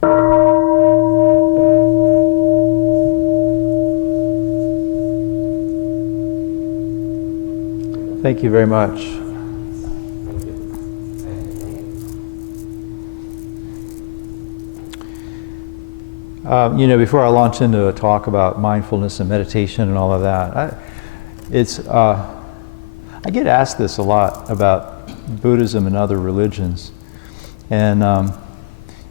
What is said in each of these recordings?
Thank you very much. Before I launch into a talk about mindfulness and meditation and all of that, I get asked this a lot about Buddhism and other religions. And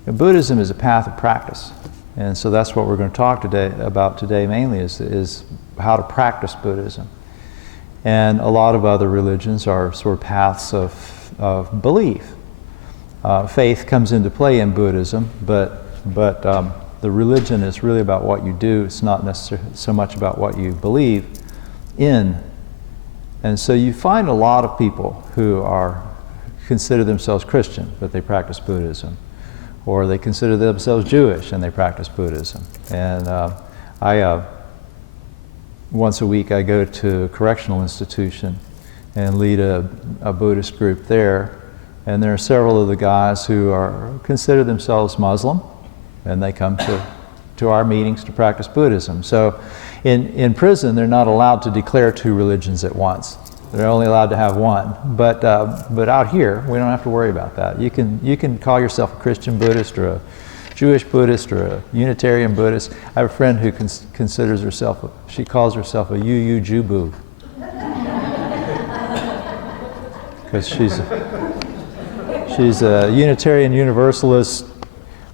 Buddhism is a path of practice. And so that's what we're going to talk about today mainly is how to practice Buddhism. And a lot of other religions are sort of paths of belief. Faith comes into play in Buddhism, but the religion is really about what you do. It's not necessarily so much about what you believe in. And so you find a lot of people who consider themselves Christian, but they practice Buddhism. Or they consider themselves Jewish and they practice Buddhism. And once a week I go to a correctional institution and lead a Buddhist group there. And there are several of the guys who consider themselves Muslim, and they come to our meetings to practice Buddhism. So in prison they're not allowed to declare two religions at once. They're only allowed to have one. But out here we don't have to worry about that. You can call yourself a Christian Buddhist or a Jewish Buddhist or a Unitarian Buddhist. I have a friend who considers herself, she calls herself a Jubu. Because she's a Unitarian Universalist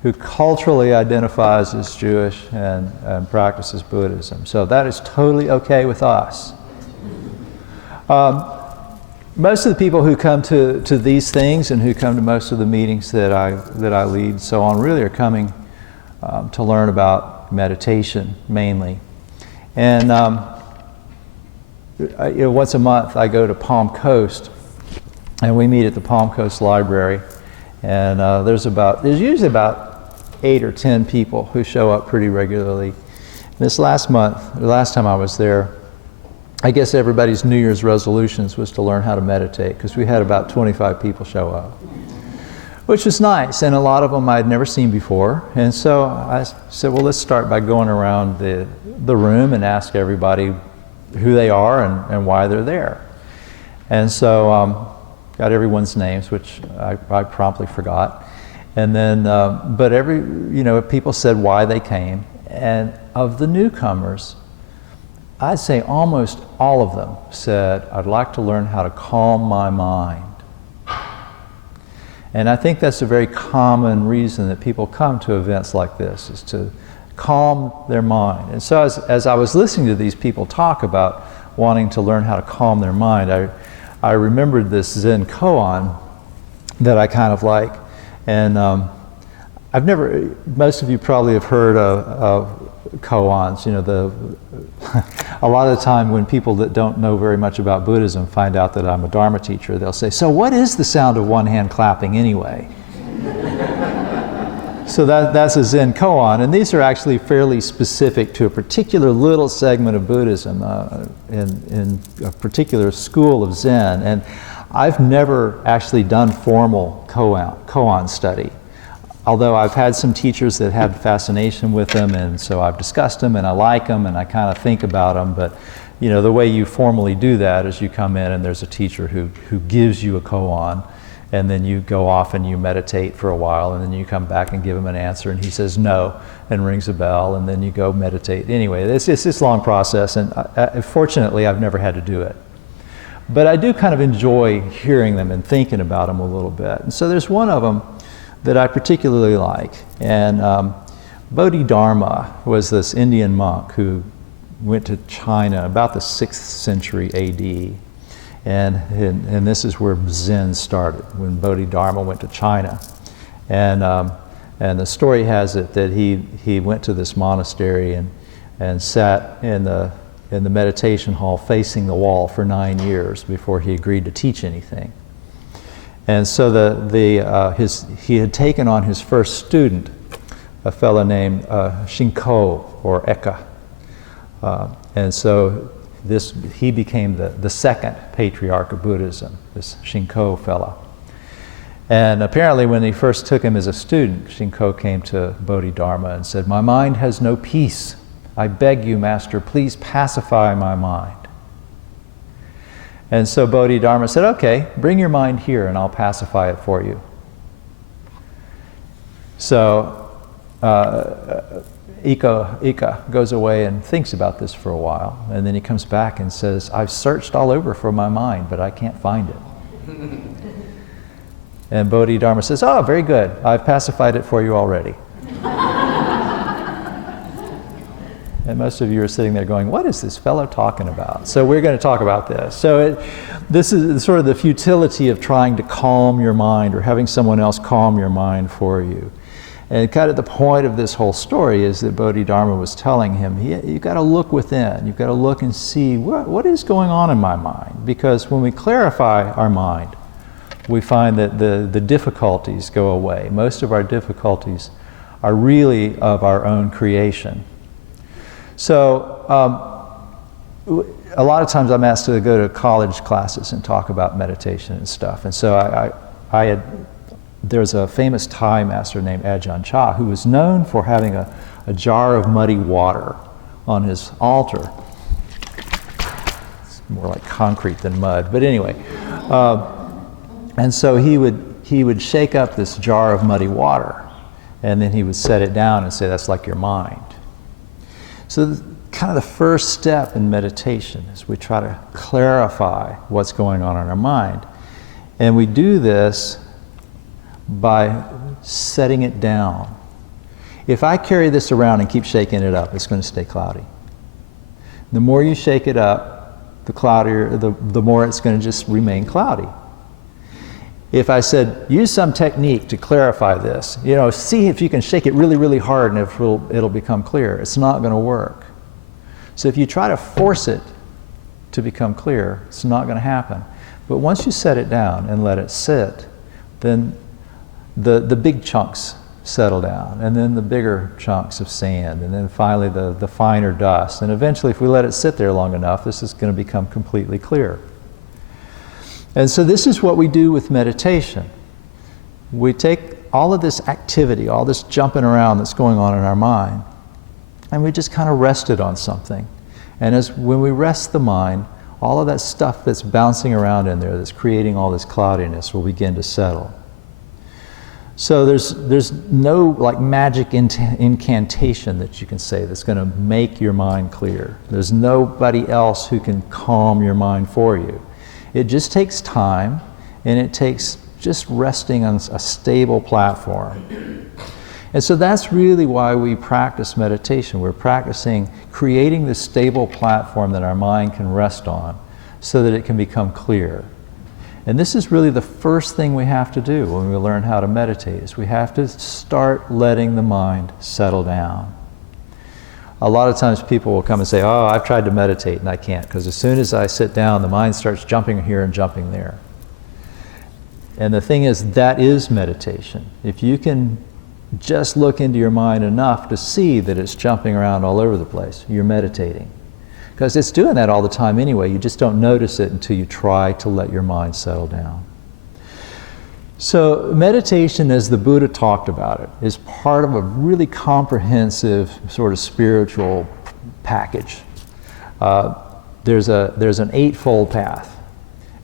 who culturally identifies as Jewish and practices Buddhism. So that is totally okay with us. Most of the people who come to these things and who come to most of the meetings that I lead and so on really are coming to learn about meditation mainly. And once a month I go to Palm Coast and we meet at the Palm Coast Library, and there's usually about 8 or 10 people who show up pretty regularly. This last time I was there, I guess everybody's New Year's resolutions was to learn how to meditate, because we had about 25 people show up, which was nice, and a lot of them I'd never seen before. And so I said, well, let's start by going around the room and ask everybody who they are and why they're there. And so got everyone's names, which I promptly forgot. And then, but people said why they came, and of the newcomers, I'd say almost all of them said, I'd like to learn how to calm my mind. And I think that's a very common reason that people come to events like this, is to calm their mind. And so as I was listening to these people talk about wanting to learn how to calm their mind, I remembered this Zen koan that I kind of like. And most of you probably have heard of koans. A lot of the time when people that don't know very much about Buddhism find out that I'm a Dharma teacher, they'll say, so what is the sound of one hand clapping anyway? So that's a Zen koan, and these are actually fairly specific to a particular little segment of Buddhism in a particular school of Zen. And I've never actually done formal koan study, although I've had some teachers that had fascination with them, and so I've discussed them and I like them and I kind of think about them. But the way you formally do that is you come in and there's a teacher who gives you a koan, and then you go off and you meditate for a while, and then you come back and give him an answer, and he says no and rings a bell, and then you go meditate. Anyway, it's this long process, and fortunately I've never had to do it. But I do kind of enjoy hearing them and thinking about them a little bit. And so there's one of them that I particularly like, and Bodhidharma was this Indian monk who went to China about the 6th century AD. And this is where Zen started, when Bodhidharma went to China. And the story has it that he went to this monastery and sat in the meditation hall facing the wall for 9 years before he agreed to teach anything. And so he had taken on his first student, a fellow named Shinko or Eka. And so he became the second patriarch of Buddhism, this Shinko fellow. And apparently when he first took him as a student, Shinko came to Bodhidharma and said, "My mind has no peace. I beg you, Master, please pacify my mind." And so Bodhidharma said, "Okay, bring your mind here and I'll pacify it for you." So Ika goes away and thinks about this for a while, and then he comes back and says, "I've searched all over for my mind, but I can't find it." And Bodhidharma says, "Oh, very good. I've pacified it for you already." And most of you are sitting there going, "What is this fellow talking about?" So we're going to talk about this. So this is sort of the futility of trying to calm your mind or having someone else calm your mind for you. And kind of the point of this whole story is that Bodhidharma was telling him, you've got to look within. You've got to look and see what is going on in my mind. Because when we clarify our mind, we find that the difficulties go away. Most of our difficulties are really of our own creation. So a lot of times I'm asked to go to college classes and talk about meditation and stuff. And so there's a famous Thai master named Ajahn Chah who was known for having a jar of muddy water on his altar. It's more like concrete than mud, but anyway. And so he would shake up this jar of muddy water, and then he would set it down and say, "That's like your mind." So kind of the first step in meditation is we try to clarify what's going on in our mind. And we do this by setting it down. If I carry this around and keep shaking it up, it's going to stay cloudy. The more you shake it up, the cloudier, the more it's going to just remain cloudy. If I said, use some technique to clarify this, see if you can shake it really, really hard and it'll become clear. It's not going to work. So if you try to force it to become clear, it's not going to happen. But once you set it down and let it sit, then the big chunks settle down, and then the bigger chunks of sand, and then finally the finer dust. And eventually, if we let it sit there long enough, this is going to become completely clear. And so this is what we do with meditation. We take all of this activity, all this jumping around that's going on in our mind, and we just kind of rest it on something. And when we rest the mind, all of that stuff that's bouncing around in there, that's creating all this cloudiness, will begin to settle. So there's no like magic incantation that you can say that's going to make your mind clear. There's nobody else who can calm your mind for you. It just takes time, and it takes just resting on a stable platform. And so that's really why we practice meditation. We're practicing creating this stable platform that our mind can rest on so that it can become clear. And this is really the first thing we have to do when we learn how to meditate, is we have to start letting the mind settle down. A lot of times people will come and say, "Oh, I've tried to meditate and I can't, because as soon as I sit down, the mind starts jumping here and jumping there." And the thing is, that is meditation. If you can just look into your mind enough to see that it's jumping around all over the place, you're meditating. Because it's doing that all the time anyway. You just don't notice it until you try to let your mind settle down. So meditation, as the Buddha talked about it, is part of a really comprehensive sort of spiritual package. There's an Eightfold Path.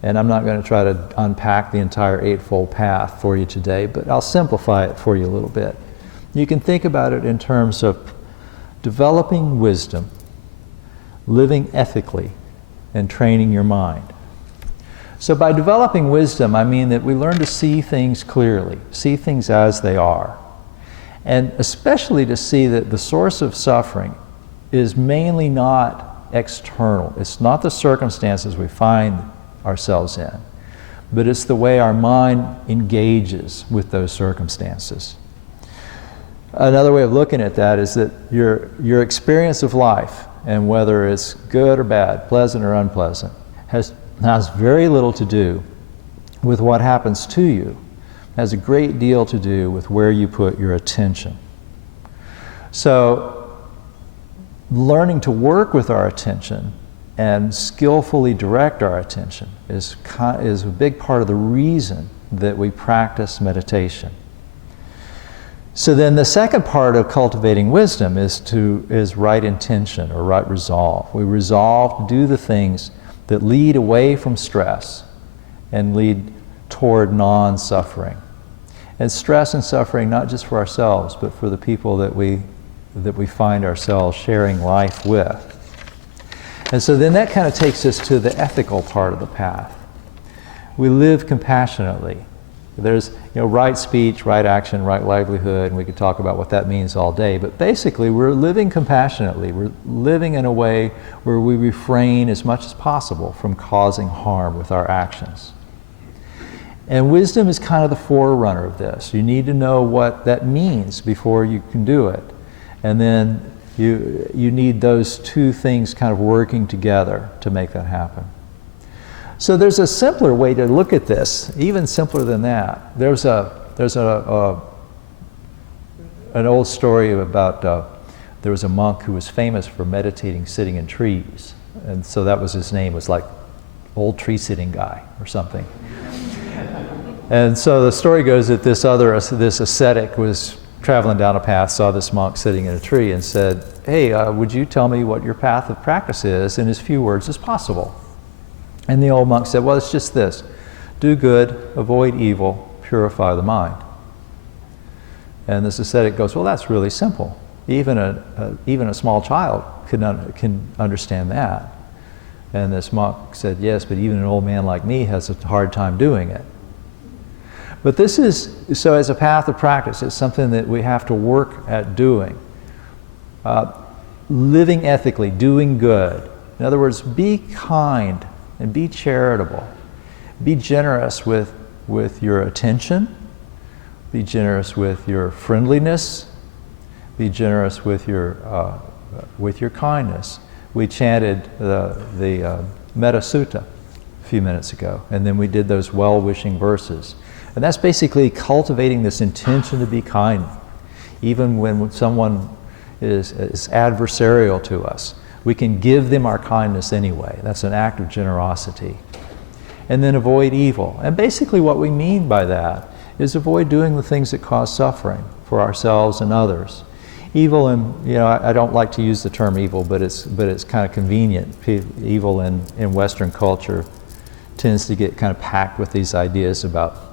And I'm not going to try to unpack the entire Eightfold Path for you today, but I'll simplify it for you a little bit. You can think about it in terms of developing wisdom, living ethically, and training your mind. So by developing wisdom, I mean that we learn to see things clearly, see things as they are. And especially to see that the source of suffering is mainly not external. It's not the circumstances we find ourselves in, but it's the way our mind engages with those circumstances. Another way of looking at that is that your experience of life, and whether it's good or bad, pleasant or unpleasant, has very little to do with what happens to you. It has a great deal to do with where you put your attention. So learning to work with our attention and skillfully direct our attention is a big part of the reason that we practice meditation. So then the second part of cultivating wisdom is right intention or right resolve. We resolve to do the things that lead away from stress and lead toward non-suffering. And stress and suffering not just for ourselves, but for the people that we find ourselves sharing life with. And so then that kind of takes us to the ethical part of the path. We live compassionately. There's right speech, right action, right livelihood, and we could talk about what that means all day. But basically, we're living compassionately. We're living in a way where we refrain as much as possible from causing harm with our actions. And wisdom is kind of the forerunner of this. You need to know what that means before you can do it. And then you need those two things kind of working together to make that happen. So there's a simpler way to look at this, even simpler than that. There's an old story about there was a monk who was famous for meditating sitting in trees, and so that was his name, was like old tree sitting guy or something. And so the story goes that this ascetic was traveling down a path, saw this monk sitting in a tree, and said, "Hey, would you tell me what your path of practice is in as few words as possible?" And the old monk said, "Well, it's just this: do good, avoid evil, purify the mind." And this ascetic goes, "Well, that's really simple. Even a small child can understand that." And this monk said, "Yes, but even an old man like me has a hard time doing it." But this is, so as a path of practice, it's something that we have to work at doing. Living ethically, doing good. In other words, be kind and be charitable. Be generous with your attention. Be generous with your friendliness. Be generous with your kindness. We chanted the Metta Sutta a few minutes ago, and then we did those well-wishing verses. And that's basically cultivating this intention to be kind, even when someone is adversarial to us. We can give them our kindness anyway. That's an act of generosity. And then avoid evil. And basically what we mean by that is avoid doing the things that cause suffering for ourselves and others. Evil, and I don't like to use the term evil, but it's kind of convenient. Evil in Western culture tends to get kind of packed with these ideas about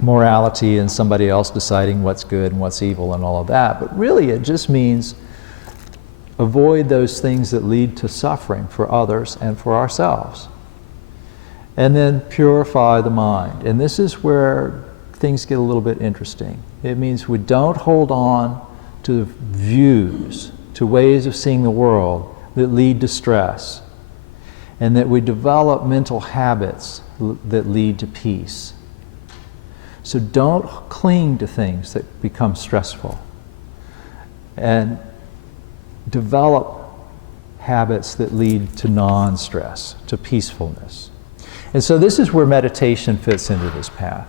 morality and somebody else deciding what's good and what's evil and all of that. But really it just means avoid those things that lead to suffering for others and for ourselves. And then purify the mind. And this is where things get a little bit interesting. It means we don't hold on to views, to ways of seeing the world that lead to stress, and that we develop mental habits that lead to peace. So don't cling to things that become stressful, and develop habits that lead to non-stress, to peacefulness. And so this is where meditation fits into this path.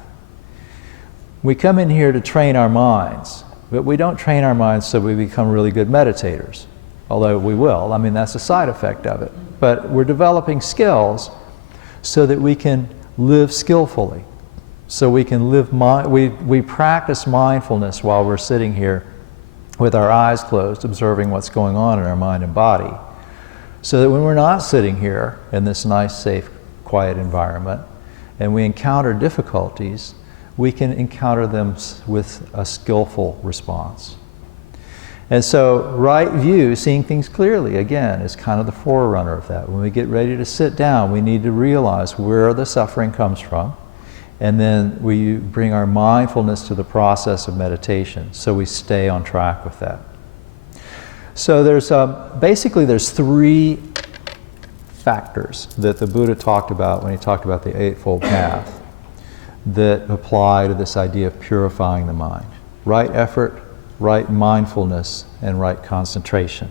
We come in here to train our minds, but we don't train our minds so we become really good meditators, although we will. I mean, that's a side effect of it. But we're developing skills so that we can live skillfully. So we can live, we practice mindfulness while we're sitting here with our eyes closed, observing what's going on in our mind and body. So that when we're not sitting here in this nice, safe, quiet environment, and we encounter difficulties, we can encounter them with a skillful response. And so right view, seeing things clearly, again, is kind of the forerunner of that. When we get ready to sit down, we need to realize where the suffering comes from. And then we bring our mindfulness to the process of meditation, so we stay on track with that. So there's basically there's three factors that the Buddha talked about when he talked about the Eightfold Path that apply to this idea of purifying the mind. Right effort, right mindfulness, and right concentration.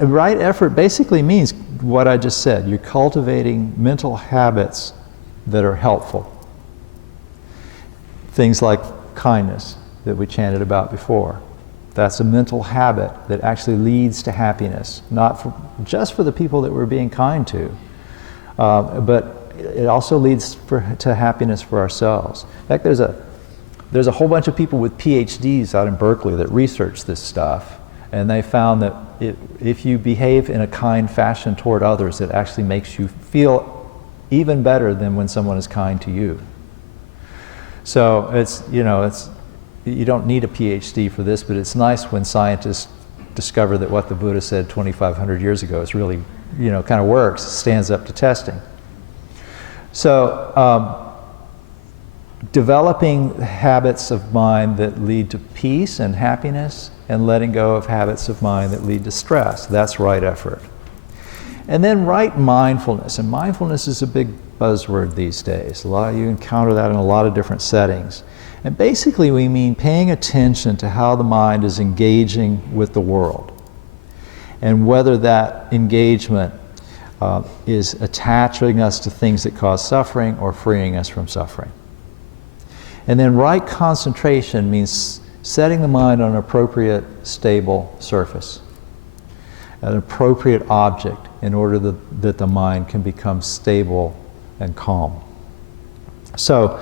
Right effort basically means what I just said. You're cultivating mental habits that are helpful. Things like kindness that we chanted about before. That's a mental habit that actually leads to happiness, not just for the people that we're being kind to, but it also leads to happiness for ourselves. In fact, there's a whole bunch of people with PhDs out in Berkeley that research this stuff, and they found that if you behave in a kind fashion toward others, it actually makes you feel even better than when someone is kind to you. So you don't need a PhD for this, but it's nice when scientists discover that what the Buddha said 2,500 years ago is really, kind of works, stands up to testing. So developing habits of mind that lead to peace and happiness, and letting go of habits of mind that lead to stress, that's right effort. And then right mindfulness, and mindfulness is a big buzzword these days. You encounter that in a lot of different settings. And basically we mean paying attention to how the mind is engaging with the world, and whether that engagement is attaching us to things that cause suffering or freeing us from suffering. And then right concentration means setting the mind on an appropriate, stable surface, an appropriate object, in order that the mind can become stable and calm. So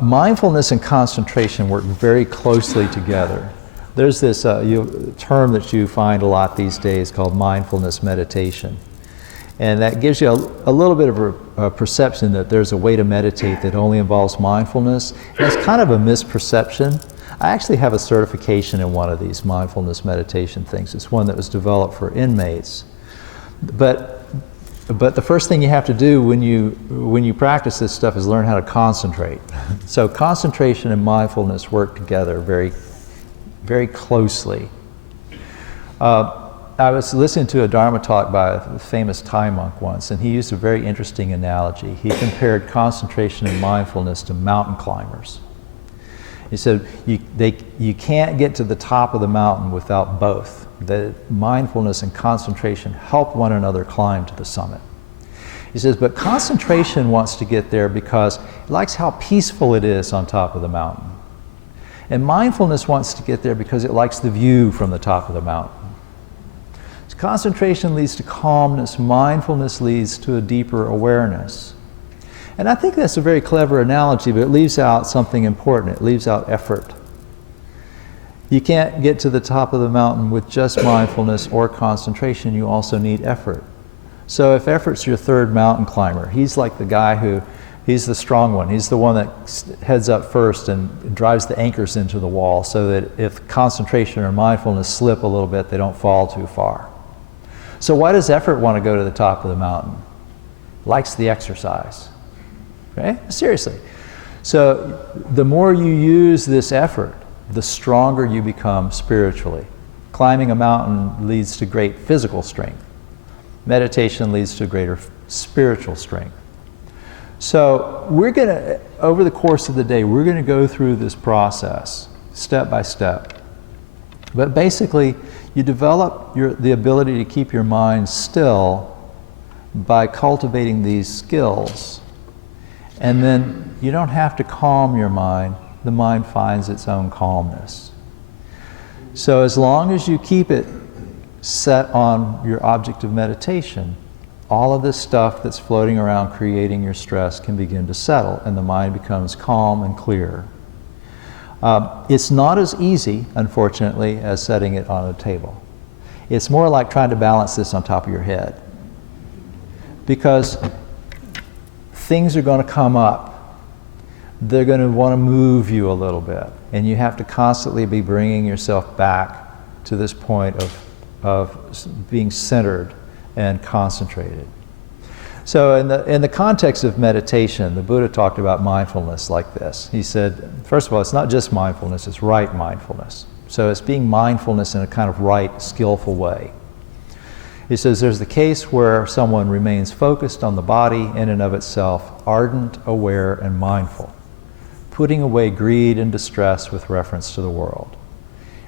mindfulness and concentration work very closely together. There's this term that you find a lot these days called mindfulness meditation. And that gives you a little bit of a perception that there's a way to meditate that only involves mindfulness. And it's kind of a misperception. I actually have a certification in one of these mindfulness meditation things. It's one that was developed for inmates. But the first thing you have to do when you practice this stuff is learn how to concentrate. So concentration and mindfulness work together very, very closely. I was listening to a Dharma talk by a famous Thai monk once, and he used a very interesting analogy. He compared concentration and mindfulness to mountain climbers. He said, you can't get to the top of the mountain without both. The mindfulness and concentration help one another climb to the summit. He says, but concentration wants to get there because it likes how peaceful it is on top of the mountain. And mindfulness wants to get there because it likes the view from the top of the mountain. So concentration leads to calmness, mindfulness leads to a deeper awareness. And I think that's a very clever analogy, but it leaves out something important. It leaves out effort. You can't get to the top of the mountain with just mindfulness or concentration. You also need effort. So if effort's your third mountain climber, he's like the guy he's the strong one. He's the one that heads up first and drives the anchors into the wall so that if concentration or mindfulness slip a little bit, they don't fall too far. So why does effort want to go to the top of the mountain? Likes the exercise. Okay? Seriously. So the more you use this effort, the stronger you become spiritually. Climbing a mountain leads to great physical strength. Meditation leads to greater spiritual strength. So over the course of the day, we're going to go through this process step by step. But basically, you develop the ability to keep your mind still by cultivating these skills. And then you don't have to calm your mind. The mind finds its own calmness. So as long as you keep it set on your object of meditation, all of this stuff that's floating around creating your stress can begin to settle, and the mind becomes calm and clear. It's not as easy, unfortunately, as setting it on a table. It's more like trying to balance this on top of your head, because things are going to come up. They're going to want to move you a little bit, and you have to constantly be bringing yourself back to this point of being centered and concentrated. So in the context of meditation, the Buddha talked about mindfulness like this. He said, first of all, it's not just mindfulness, it's right mindfulness. So it's being mindfulness in a kind of right, skillful way. He says there's the case where someone remains focused on the body in and of itself, ardent, aware, and mindful, putting away greed and distress with reference to the world.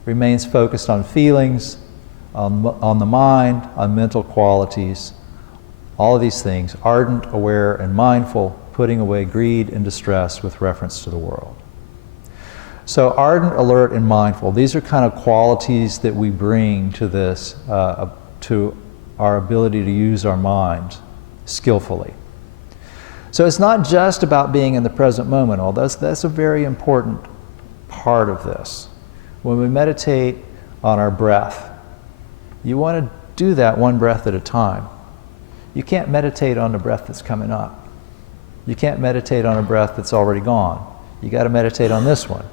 Remains focused on feelings, on the mind, on mental qualities, all of these things, ardent, aware, and mindful, putting away greed and distress with reference to the world. So ardent, alert, and mindful, these are kind of qualities that we bring to this, to our ability to use our mind skillfully. So it's not just about being in the present moment, although that's a very important part of this. When we meditate on our breath, you want to do that one breath at a time. You can't meditate on the breath that's coming up. You can't meditate on a breath that's already gone. You got to meditate on this one.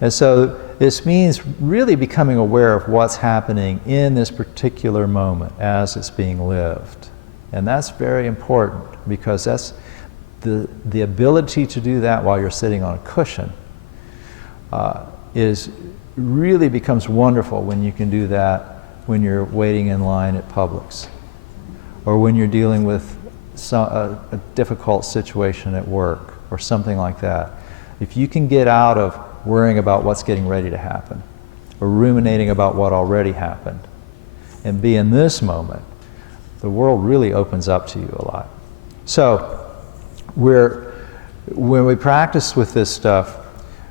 And so this means really becoming aware of what's happening in this particular moment as it's being lived. And that's very important, because that's the ability to do that while you're sitting on a cushion really becomes wonderful when you can do that when you're waiting in line at Publix, or when you're dealing with a difficult situation at work or something like that. If you can get out of worrying about what's getting ready to happen or ruminating about what already happened and be in this moment, the world really opens up to you a lot. So when we practice with this stuff,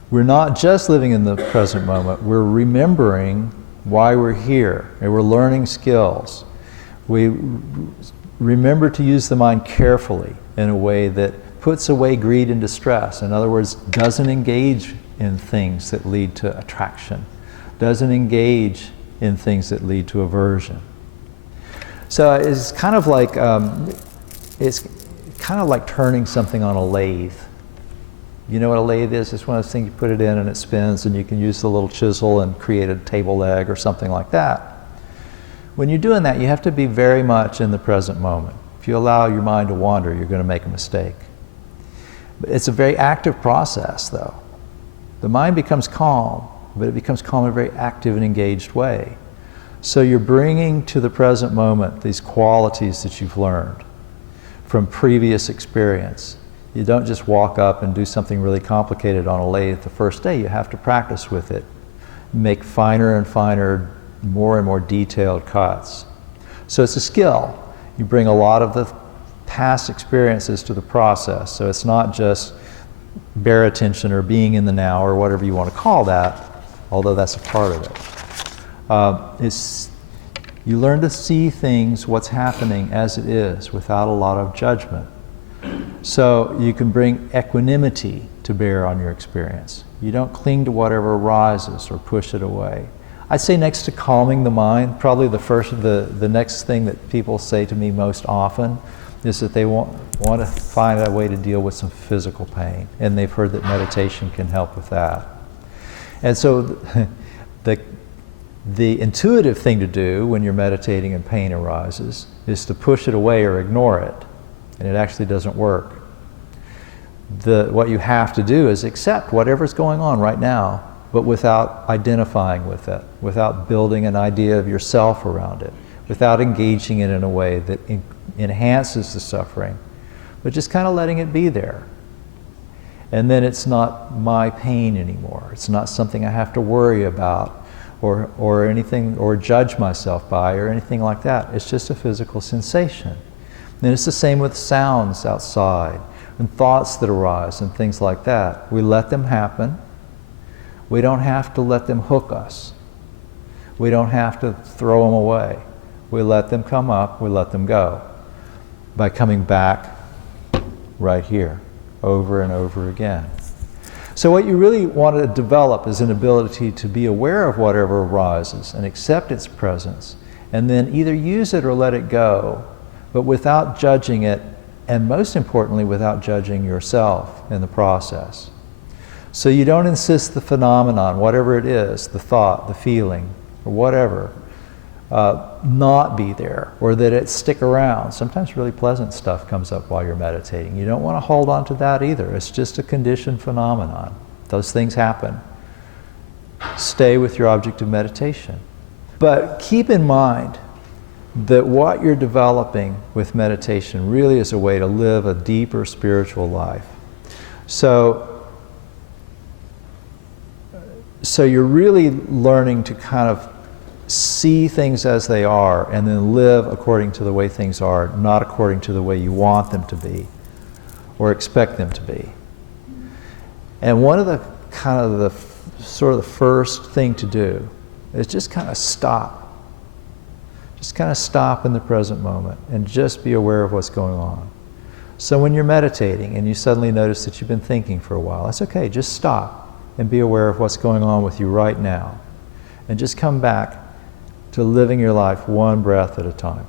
we're not just living in the present moment, we're remembering why we're here, and we're learning skills. We remember to use the mind carefully in a way that puts away greed and distress. In other words, doesn't engage in things that lead to attraction, doesn't engage in things that lead to aversion. So it's kind of like turning something on a lathe. You know what a lathe is? It's one of those things you put it in and it spins, and you can use the little chisel and create a table leg or something like that. When you're doing that, you have to be very much in the present moment. If you allow your mind to wander, you're going to make a mistake. It's a very active process, though. The mind becomes calm, but it becomes calm in a very active and engaged way. So you're bringing to the present moment these qualities that you've learned from previous experience. You don't just walk up and do something really complicated on a lathe the first day. You have to practice with it. Make finer and finer, more and more detailed cuts. So it's a skill. You bring a lot of the past experiences to the process. So it's not just bare attention or being in the now or whatever you want to call that, although that's a part of it. You learn to see things, what's happening as it is, without a lot of judgment. So you can bring equanimity to bear on your experience. You don't cling to whatever arises or push it away. I'd say next to calming the mind, probably the next thing that people say to me most often is that they want to find a way to deal with some physical pain. And they've heard that meditation can help with that. And so the intuitive thing to do when you're meditating and pain arises is to push it away or ignore it. And it actually doesn't work. What you have to do is accept whatever's going on right now, but without identifying with it, without building an idea of yourself around it, without engaging it in a way that enhances the suffering, but just kind of letting it be there. And then it's not my pain anymore. It's not something I have to worry about or anything, or judge myself by or anything like that. It's just a physical sensation. And it's the same with sounds outside and thoughts that arise and things like that. We let them happen. We don't have to let them hook us. We don't have to throw them away. We let them come up, we let them go by coming back right here over and over again. So what you really want to develop is an ability to be aware of whatever arises and accept its presence, and then either use it or let it go, but without judging it, and most importantly, without judging yourself in the process. So you don't insist the phenomenon, whatever it is, the thought, the feeling, or whatever, not be there, or that it stick around. Sometimes really pleasant stuff comes up while you're meditating. You don't want to hold on to that either. It's just a conditioned phenomenon. Those things happen. Stay with your object of meditation. But keep in mind that what you're developing with meditation really is a way to live a deeper spiritual life. So you're really learning to kind of see things as they are and then live according to the way things are, not according to the way you want them to be or expect them to be. And one of the sort of the first thing to do is just kind of stop. Just kind of stop in the present moment and just be aware of what's going on. So when you're meditating and you suddenly notice that you've been thinking for a while, that's okay. Just stop and be aware of what's going on with you right now. And just come back to living your life one breath at a time.